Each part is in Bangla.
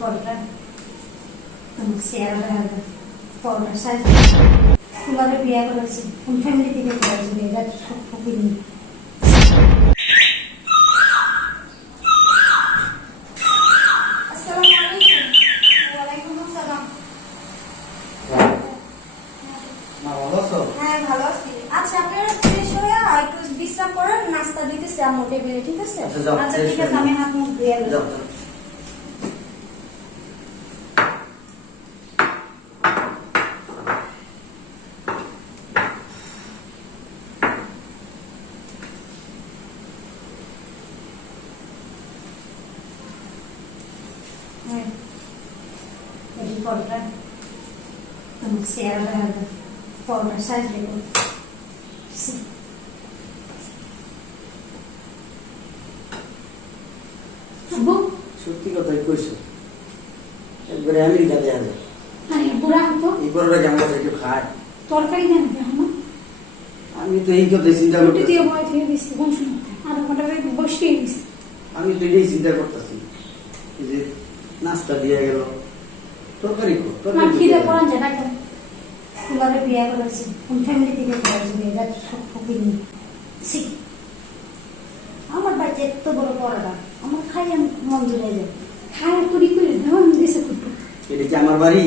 পরোটা পরোটার সাইজ কিভাবে বিয়ে করেছি কোন ফ্যামিলি থেকে করেছি এটা সব ফকির নেই। নাস্তা দিতেছি আমার টেবিলে, ঠিক আছে? আচ্ছা ঠিক আছে, আমি হাত মুখ ধুয়ে এলাম। পরোটা পরোটার সাইজ দেখুন। সত্যি কথাই কইছো, একবারে আমেরিকা দেয়া যায়। এই পরোটা কেমন আছে কেউ খায়? তরকারি দেন আমি তো এই কথা চিন্তা করতেছি, আমি তো এটাই চিন্তা করতেছি যে নাস্তা দিয়ে গেল, তরকারি কিভাবে বিয়ে করেছি কোন ফ্যামিলি থেকে করেছি এটা সব ফকির নেই। আমার বাড়িতে এত বড় পরোটা আমার খাই মন জুড়ে যায়, খাই তৈরি করে দিয়েছে কুটু। এটা কি আমার বাড়ি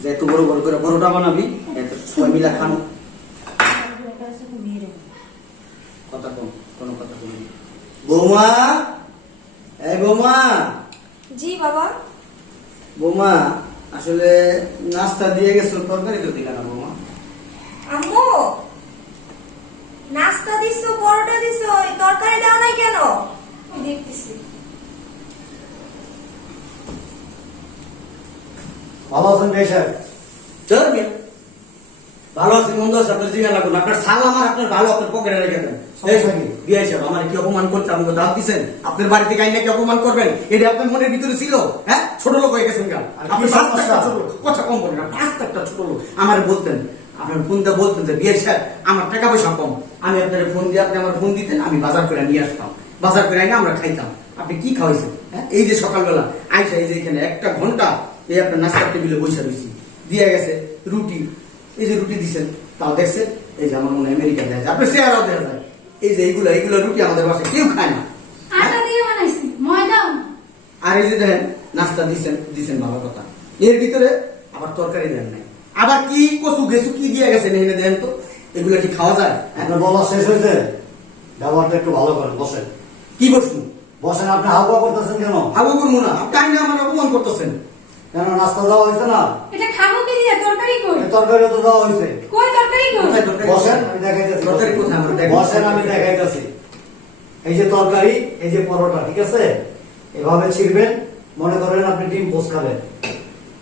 যে এত বড় বড় করে পরোটা বানাবি? এত সবাই মিলা খানো কথা কম, কোনো কথা কম। বৌমা, এই বৌমা। জি বাবা। বৌমা আসলে নাস্তা দিয়ে গেছো, তরকারি তো দিলা না বৌমা। আম্মু নাস্তা দিছো, পরোটা দিছো, তরকারি দাও নাই কেন? দেখতেছি। ভালো আছেন ভাই সাহেব? চল মিয়া, ভালো আছেন মন্দ আছে আপনার জিজ্ঞাসা লাগবে না। আপনার সালাম আর আপনার ভালো আপনার পকেটে রেখে দেন। বিয়ে সাহেব আমার কি অপমান করছে? আমাকে দাঁত দিচ্ছেন? আপনার বাড়িতে গাইলে কি অপমান করবেন? এটা আপনার মনের ভিতরে ছিল? হ্যাঁ, ছোট লোক হয়ে গেছেন গা। আপনি কথা কম বলেন, আস্তে একটা ছোট লোক। আমার বলতেন, আপনার ফোন দিয়ে বলতেন যে বিয়ে সাহেব আমার টাকা পয়সা কম, আমি আপনার ফোন দিয়ে আপনি আমার ফোন দিতেন, আমি বাজার করে নিয়ে আসতাম, বাজার করে আইনা আমরা খাইতাম। আপনি কি খাওয়াইছেন? হ্যাঁ, এই যে সকালবেলা আইসা এই যে এখানে একটা ঘন্টা এই আপনার নাস্তার টেবিলে বসে রয়েছি, দিয়ে গেছে রুটি, এই যে রুটি দিচ্ছেন তাও দেখছেন, এই যে আমার মনে হয় আমেরিকা দেওয়া যায়, আপনার চেহারাও দেওয়া যায়। এই যে এইগুলো এইগুলো রুটি আমাদের বাসায় কেউ খায় না। আর এই যে দেখেন নাস্তা দিচ্ছেন ভালো কথা, এর ভিতরে আবার তরকারি দেন নাই, আবার কি কচু গেছু কি দিয়ে গেছেন এনে দেন তো। এগুলো কি খাওয়া যায়? আপনার বলা শেষ হয়েছে, ব্যবহারটা একটু ভালো করেন। বসেন। কি বসুন? বসেন। আপনি হাওয়া করতেছেন কেন? হাবু করবো না, আপনি আমার অপমান করতেছেন কেন? নাস্তা দেওয়া হয়েছে না? এটা খাবো কি দিয়ে? তরকারি কই? তরকারি তো দেওয়া হয়েছে। কই তরকারি কই? বসেন, আমি দেখাইতেছি। তরকারি কোথায়? আমরা দেখব। বসেন, আমি দেখাইতেছি। এই যে তরকারি, এই যে পরোটা, ঠিক আছে? এভাবে ছিড়বেন। মনে করেন আপনি ডিম পোস্ট খাবেন,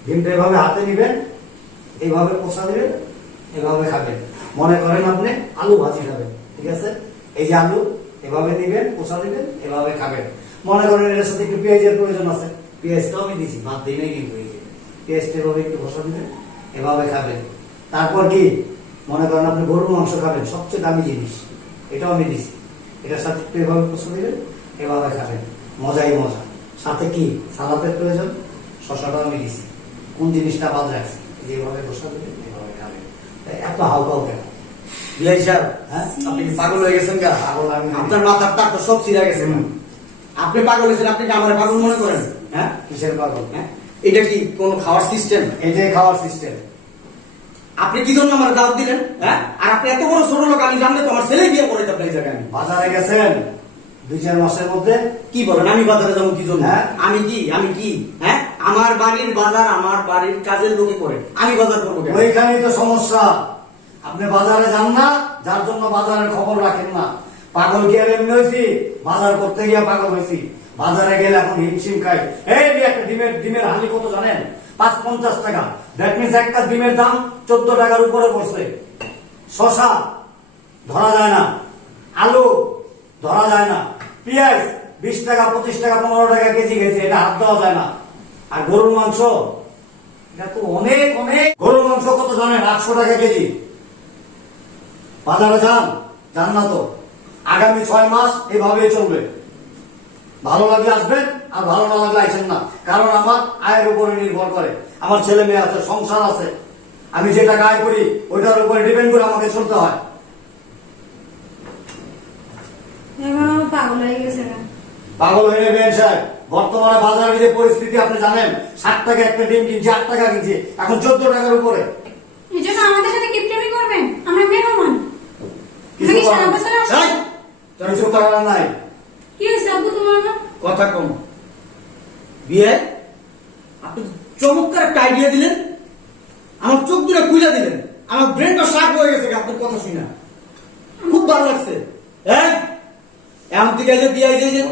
ডিমটা এভাবে হাতে নিবেন, এইভাবে পোষা দিবেন, এভাবে খাবেন। মনে করেন আপনি আলু ভাজি খাবেন, ঠিক আছে? এই যে আলু এভাবে নিবেন, পোষা দিবেন, এভাবে খাবেন। মনে করেন এর সাথে একটু পেঁয়াজের প্রয়োজন আছে, পেঁয়াজটাও আমি দিছি, ভাত দিই নাই কিন্তু এই যে পেঁয়াজটা এভাবে একটু বসা দিবেন, এভাবে খাবেন। তারপর কি মনে করেন আপনি গরুর মাংস খাবেন, সবচেয়ে দামি জিনিস, এটাও আমি দিছি, এটার সাথে একটু এভাবে পোষা দিবেন, এভাবে খাবেন। মজাই মজা। সাথে কি সালাদের প্রয়োজন, শশাটাও আমি দিছি। কোন জিনিসটা বাদ রাখছি, এইভাবে বসা দিবেন, এভাবে খাবেন। এত হালকাও কেন? বিআই সাহেব, হ্যাঁ, আপনি কি পাগল হয়ে গেছেন গা? পাগল আমি না। আপনার মাথার তার তো সব ছিঁড়া গেছে না। আপনি পাগল হয়েছেন, আপনি কি আমার পাগল মনে করেন? হ্যাঁ, কিসের পাগল? হ্যাঁ, এটা কি কোন খাওয়ার সিস্টেম? এটাই খাওয়ার সিস্টেম। আপনি কি জন্য আমার দাওয়াত দিলেন? হ্যাঁ, আর আপনি এত বড় ছোট লোক, আমি জানলে তো আমার ছেলে বিয়ে করে আপনার এই জায়গায়। বাজারে গেছেন 2-4 মাসের মধ্যে? কি বলেন? আমি বাজারে যাবো কি জন্য? হ্যাঁ, আমি কি হ্যাঁ, আমার বাড়ির বাজার আমার বাড়ির কাজের লোকে করে, আমি বাজার করবো কেন? ওইখানেই তো সমস্যা। আপনি বাজারে যান না, যার জন্য বাজারের খবর রাখেন না। পাগল কি আর এমনি হয়েছি? বাজার করতে গিয়ে পাগল হয়েছি। বাজারে গেলে এখন হিমশিম খাই। এই একটা ডিমের হালি কত জানেন? 5.50 টাকা। দ্যাট মিনস একটা ডিমের দাম 14 টাকার উপরে পড়ছে। শশা ধরা যায় না, আলু ধরা যায় না, পেঁয়াজ 20 টাকা 25 টাকা 15 টাকা কেজি গেছে, এটা হাত দেওয়া যায় না। আর গরুর মাংস, এটা তো অনেক অনেক। গরুর মাংস কত জানেন? 800 টাকা কেজি। বাজারে যান না তো, আগামী 6 মাস এভাবে চলবে। ভালো লাগলে আসবেন, আর ভালো না লাগলে আইসেন না। কারণ আমার আয়ের উপরে নির্ভর করে, আমার ছেলে মেয়ে আছে, সংসার আছে। আমি যে টাকা আয় করি ওইটার উপরে ডিপেন্ড করে আমাকে চলতে হয়। এখন আমার পাগল হয়ে গেছে না। পাগল হয়ে নেবেন সাহেব, বর্তমানে বাজারের যে পরিস্থিতি আপনি জানেন, 60 টাকা একটা ডিম কিনছি, 8 টাকা কিনছি, এখন 14 টাকার উপরে। এই জন্য আমাদের সাথে কিপটেমি করবেন? আমরা মেহমান। কিছু তুমি কি সারা করার- বছর আসো? এই, কিছু করার নাই। কি হয়েছে আব্বু তোমার না? কথা কম। বিয়ে আপনি চমৎকার একটা আইডিয়া দিলেন, আমার চোখ দুটো খুলে দিলেন, আমার ব্রেনটা শার্প হয়ে গেছে আপনার কথা শুনে, খুব ভালো লাগছে। হ্যাঁ, এমন থেকে যে বিয়ে